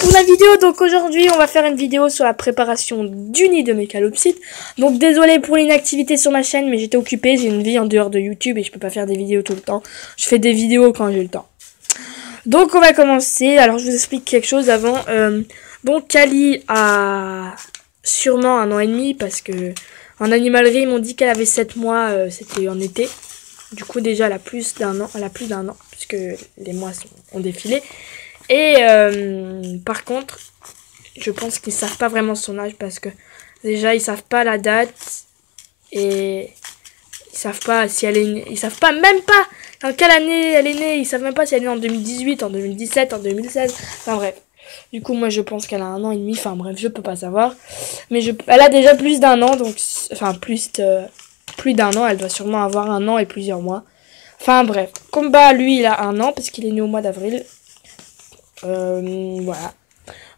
Pour la vidéo, donc aujourd'hui on va faire une vidéo sur la préparation du nid de mes calopsites. Donc désolé pour l'inactivité sur ma chaîne, mais j'étais occupée, j'ai une vie en dehors de YouTube et je peux pas faire des vidéos tout le temps. Je fais des vidéos quand j'ai le temps. Donc on va commencer, alors je vous explique quelque chose avant. Donc Kali a sûrement 1 an et demi parce que en animalerie ils m'ont dit qu'elle avait 7 mois, c'était en été. Du coup déjà elle a plus d'un an, puisque les mois ont défilé. Et par contre, je pense qu'ils savent pas vraiment son âge parce que déjà ils savent pas la date et ils savent pas si elle est née, ils savent pas même pas en quelle année elle est née, ils savent même pas si elle est née en 2018, en 2017, en 2016. Enfin bref. Du coup, moi je pense qu'elle a 1 an et demi, enfin bref, je peux pas savoir. Mais elle a déjà plus d'1 an, donc enfin plus d'1 an, elle doit sûrement avoir 1 an et plusieurs mois. Enfin bref, Combat lui il a 1 an parce qu'il est né au mois d'avril. Voilà.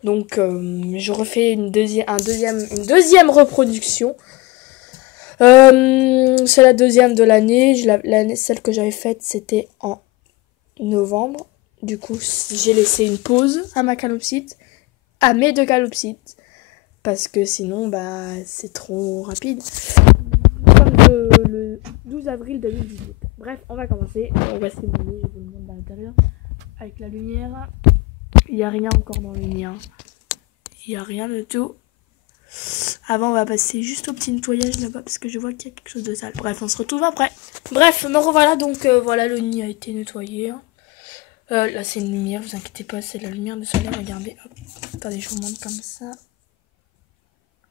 Donc je refais une deuxième reproduction. C'est la deuxième de l'année. Celle que j'avais faite c'était en novembre. Du coup j'ai laissé une pause à ma calopsite, à mes 2 calopsites, parce que sinon bah c'est trop rapide. Comme le 12 avril 2018. Bref, on va commencer. Voici mon nid, je vous le montre à l'intérieur avec la lumière. Il n'y a rien encore dans le nid. Il n'y a rien de tout. Avant, on va passer juste au petit nettoyage là-bas parce que je vois qu'il y a quelque chose de sale. Bref, on se retrouve après. Bref, me revoilà. Donc, voilà, le nid a été nettoyé. Là, c'est une lumière. Vous inquiétez pas, c'est la lumière de soleil. Regardez. Hop. Attendez, je vous montre comme ça.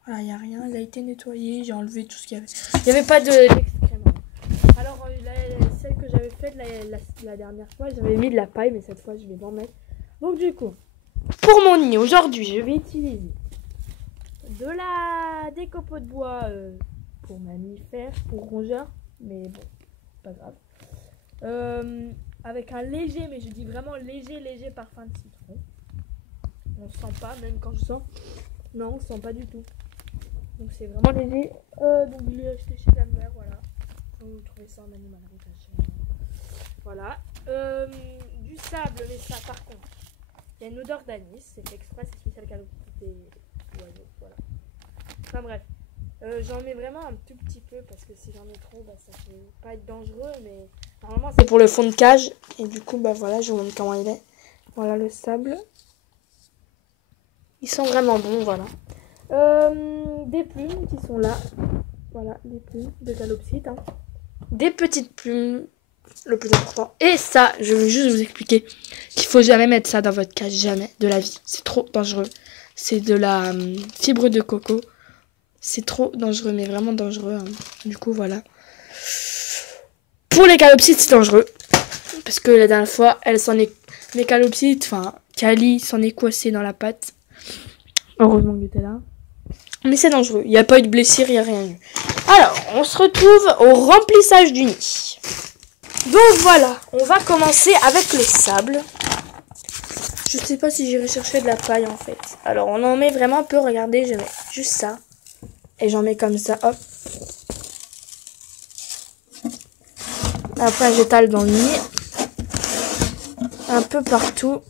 Voilà, il n'y a rien. Il a été nettoyé. J'ai enlevé tout ce qu'il y avait. Il n'y avait pas d'excréments. Alors, celle que j'avais faite la dernière fois, j'avais mis de la paille, mais cette fois, je vais m'en mettre. Donc du coup, pour mon nid, aujourd'hui, je vais utiliser des copeaux de bois pour mammifères, pour rongeurs, mais bon, pas grave. Avec un léger, mais je dis vraiment léger parfum de citron. On sent pas, même quand je sens. Non, on sent pas du tout. Donc c'est vraiment léger. Donc je l'ai acheté chez la mère, voilà. Vous trouvez ça en animalerie, voilà. Du sable, mais ça par contre. Il y a une odeur d'anis, c'est express, c'est spécial calopsite et oiseaux, voilà. Enfin bref, j'en mets vraiment un tout petit peu parce que si j'en mets trop, bah, ça peut pas être dangereux, mais normalement c'est pour le fond de cage. Et du coup, bah voilà, je vous montre comment il est. Voilà le sable. Ils sont vraiment bons, voilà. Des plumes qui sont là. Voilà, des plumes de calopsite. Des petites plumes. Le plus important. Et ça, je veux juste vous expliquer qu'il faut jamais mettre ça dans votre cage, jamais de la vie. C'est trop dangereux. C'est de la fibre de coco. C'est trop dangereux, mais vraiment dangereux. Du coup, voilà. Pour les calopsites, c'est dangereux. Parce que la dernière fois, mes calopsites, enfin, Kali s'en est coincé dans la patte. Heureusement que j'étais là. Mais c'est dangereux. Il n'y a pas eu de blessure, il n'y a rien eu. Alors, on se retrouve au remplissage du nid. Donc voilà, on va commencer avec le sable. Je sais pas si j'irai chercher de la paille en fait. Alors on en met vraiment peu, regardez, je mets juste ça. Et j'en mets comme ça, hop. Après j'étale dans le nid. Un peu partout.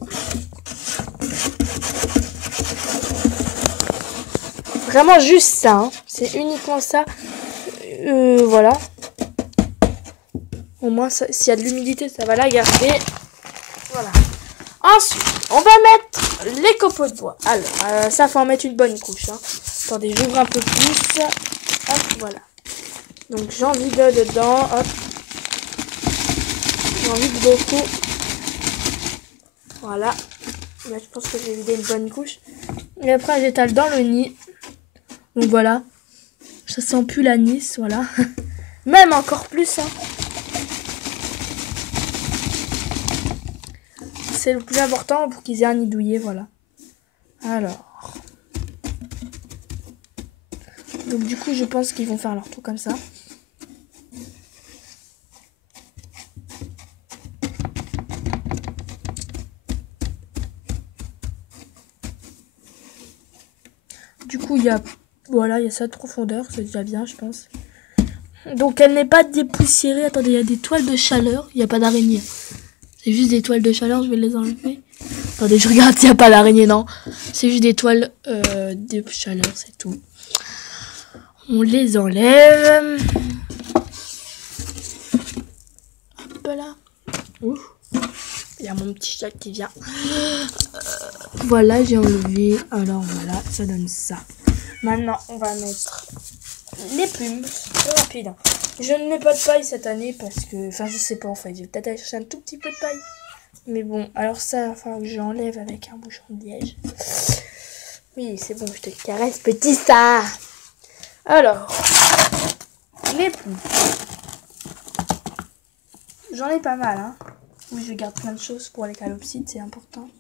Vraiment juste ça, c'est uniquement ça. Voilà. Au moins, s'il y a de l'humidité, ça va la garder. Voilà. Ensuite, on va mettre les copeaux de bois. Alors, ça, faut en mettre une bonne couche. Attendez, j'ouvre un peu plus. Hop, voilà. Donc, j'en vide dedans. Hop. J'en vide beaucoup. Voilà. Là, je pense que j'ai vidé une bonne couche. Et après, j'étale dans le nid. Donc, voilà. Ça sent plus l'anis, voilà. Même encore plus, C'est le plus important pour qu'ils aient un nid douillet, voilà. Alors. Donc du coup, je pense qu'ils vont faire leur tour comme ça. Du coup, il y a ça de profondeur, c'est déjà bien, je pense. Donc elle n'est pas dépoussiérée. Attendez, il y a des toiles de chaleur, il n'y a pas d'araignée. C'est juste des toiles de chaleur, je vais les enlever. Attendez, je regarde s'il n'y a pas d'araignée, non. C'est juste des toiles de chaleur, c'est tout. On les enlève. Hop là. Ouh. Il y a mon petit chat qui vient. Voilà, j'ai enlevé. Alors voilà, ça donne ça. Maintenant, on va mettre les plumes. C'est rapide. Je ne mets pas de paille cette année parce que... Enfin, je sais pas en fait. Je vais peut-être aller chercher un tout petit peu de paille. Mais bon, alors ça, il va falloir que j'enlève avec un bouchon de liège. Oui, c'est bon, je te caresse, petit ça. Alors, les plumes. J'en ai pas mal, hein. Oui, je garde plein de choses pour les calopsites, c'est important.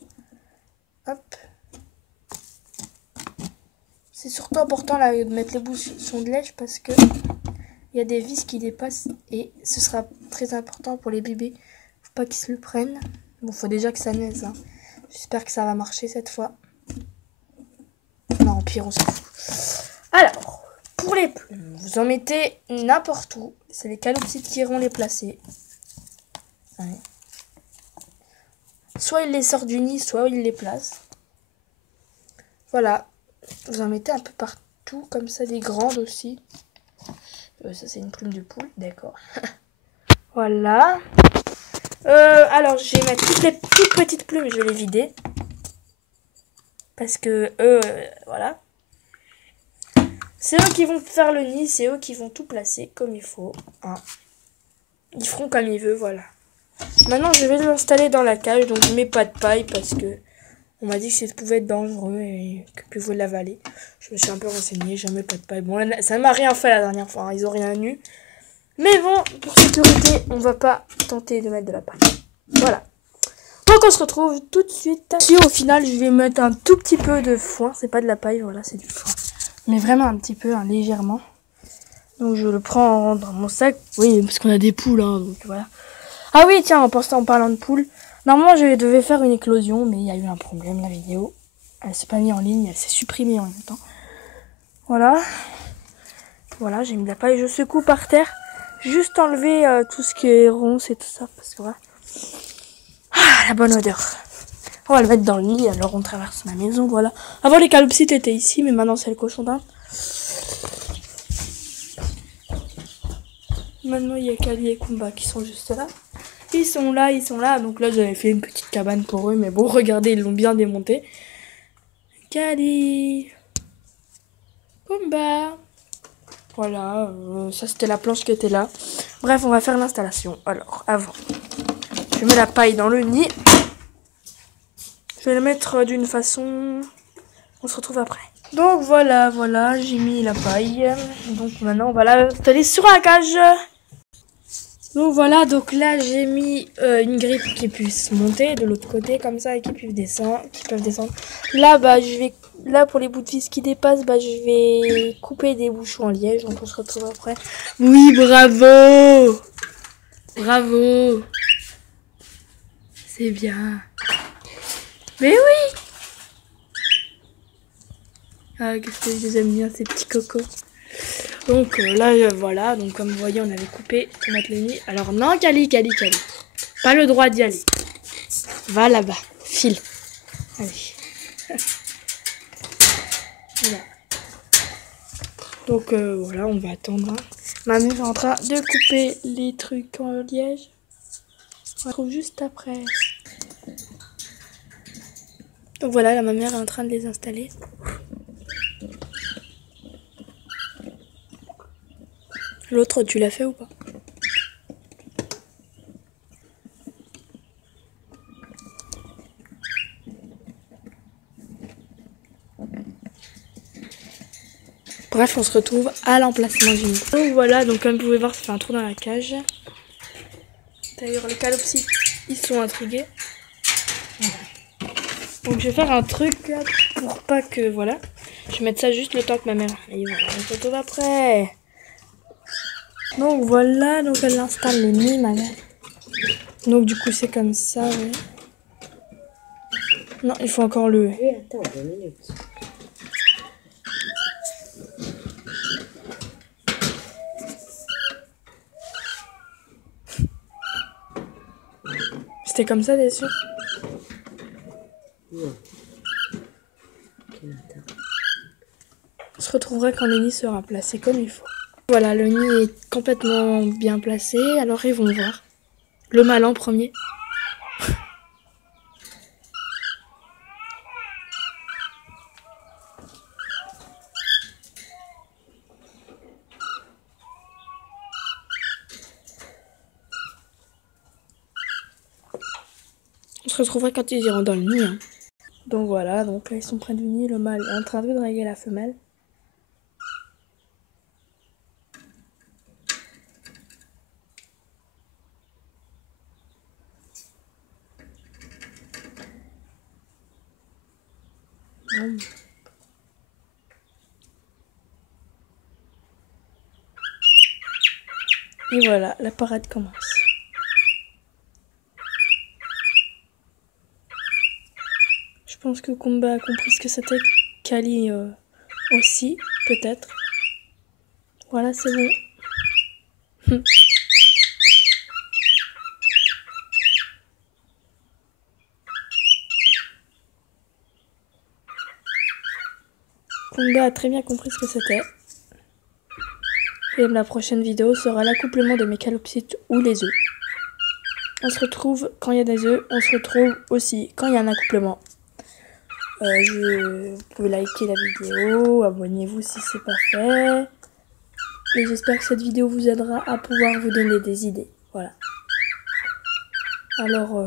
Hop. C'est surtout important là, de mettre les bouchons de liège parce que il y a des vis qui dépassent et ce sera très important pour les bébés. Faut pas qu'ils se le prennent. Bon, faut déjà que ça naisse, hein. J'espère que ça va marcher cette fois. Non, pire, on s'en fout. Alors, pour les plumes, vous en mettez n'importe où. C'est les calopsites qui iront les placer. Ouais. Soit ils les sortent du nid, soit ils les placent. Voilà. Vous en mettez un peu partout, comme ça, des grandes aussi. Ça, c'est une plume de poule, d'accord. Voilà. Alors, je vais mettre toutes les toutes petites plumes, je vais les vider. Parce que voilà. C'est eux qui vont faire le nid, c'est eux qui vont tout placer comme il faut. Hein. Ils feront comme ils veulent, voilà. Maintenant, je vais l'installer dans la cage, donc je mets pas de paille parce que on m'a dit que ça pouvait être dangereux et que pouvait l'avaler. Je me suis un peu renseignée, j'en mets pas de paille. Bon, là, ça m'a rien fait la dernière fois, hein, ils ont rien eu. Mais bon, pour sécurité, on va pas tenter de mettre de la paille. Voilà. Donc on se retrouve tout de suite. Si au final, je vais mettre un tout petit peu de foin, c'est pas de la paille, voilà, c'est du foin. Mais vraiment un petit peu, hein, légèrement. Donc je le prends dans mon sac. Oui, parce qu'on a des poules, hein, donc voilà. Ah oui, tiens, en parlant de poules, normalement je devais faire une éclosion, mais il y a eu un problème, la vidéo. Elle s'est pas mise en ligne, elle s'est supprimée en même temps. Voilà. Voilà, j'ai mis de la paille, je secoue par terre. Juste enlever tout ce qui est ronce et tout ça, parce que voilà. Ah, la bonne odeur. On va le mettre dans le lit, alors on traverse ma maison, voilà. Avant les calopsites étaient ici, mais maintenant c'est le cochon d'Inde. Maintenant il y a Kali et Kumba qui sont juste là. Ils sont là. Donc là j'avais fait une petite cabane pour eux, mais bon, regardez, ils l'ont bien démonté. Kali, Kumba. Voilà, ça c'était la planche qui était là. Bref, on va faire l'installation. Alors, avant, je mets la paille dans le nid. Je vais la mettre d'une façon... On se retrouve après. Donc voilà, j'ai mis la paille. Donc maintenant, on va l'installer sur la cage. Donc voilà, donc là, j'ai mis une grille qui puisse monter de l'autre côté, comme ça, et qui peuvent descendre. Là, là, pour les bouts de vis qui dépassent, je vais couper des bouchons en liège. Donc on se retrouve après. Oui, bravo! Bravo! C'est bien. Mais oui! Ah, qu'est-ce que je les aime bien, ces petits cocos. Donc là, voilà. Donc comme vous voyez, on avait coupé pour mettre le nid. Alors non, Kali. Pas le droit d'y aller. Va là-bas. File. Allez. Voilà. Donc voilà, on va attendre. Hein. Ma mère est en train de couper les trucs en liège. On se retrouve juste après. Donc voilà, là, ma mère est en train de les installer. L'autre, tu l'as fait ou pas? Bref, on se retrouve à l'emplacement du nid. Donc voilà, donc comme vous pouvez voir, ça fait un trou dans la cage. D'ailleurs, les calopsites, ils sont intrigués. Voilà. Donc je vais faire un truc pour pas que... Voilà. Je vais mettre ça juste le temps que ma mère... Et voilà, on se retrouve après. Donc voilà, donc elle installe le nid, ma mère. Donc du coup, c'est comme ça, ouais. Non, il faut encore le... Oui, attends 2 minutes. C'était comme ça, t'es sûr? On se retrouvera quand le nid sera placé comme il faut. Voilà, le nid est complètement bien placé, alors ils vont voir. Le mâle en premier. On se retrouvera quand ils iront dans le nid. Hein. Donc voilà, donc là ils sont près du nid, le mâle est en train de draguer la femelle. Bon. Et voilà, la parade commence. Je pense que Kumba a compris ce que c'était, Kali aussi, peut-être. Voilà, c'est bon. Kumba a très bien compris ce que c'était. Et la prochaine vidéo sera l'accouplement de Mécalopsite ou les œufs. On se retrouve quand il y a des œufs, on se retrouve aussi quand il y a un accouplement. Vous pouvez liker la vidéo, abonnez-vous si c'est pas fait. Et j'espère que cette vidéo vous aidera à pouvoir vous donner des idées. Voilà. Alors...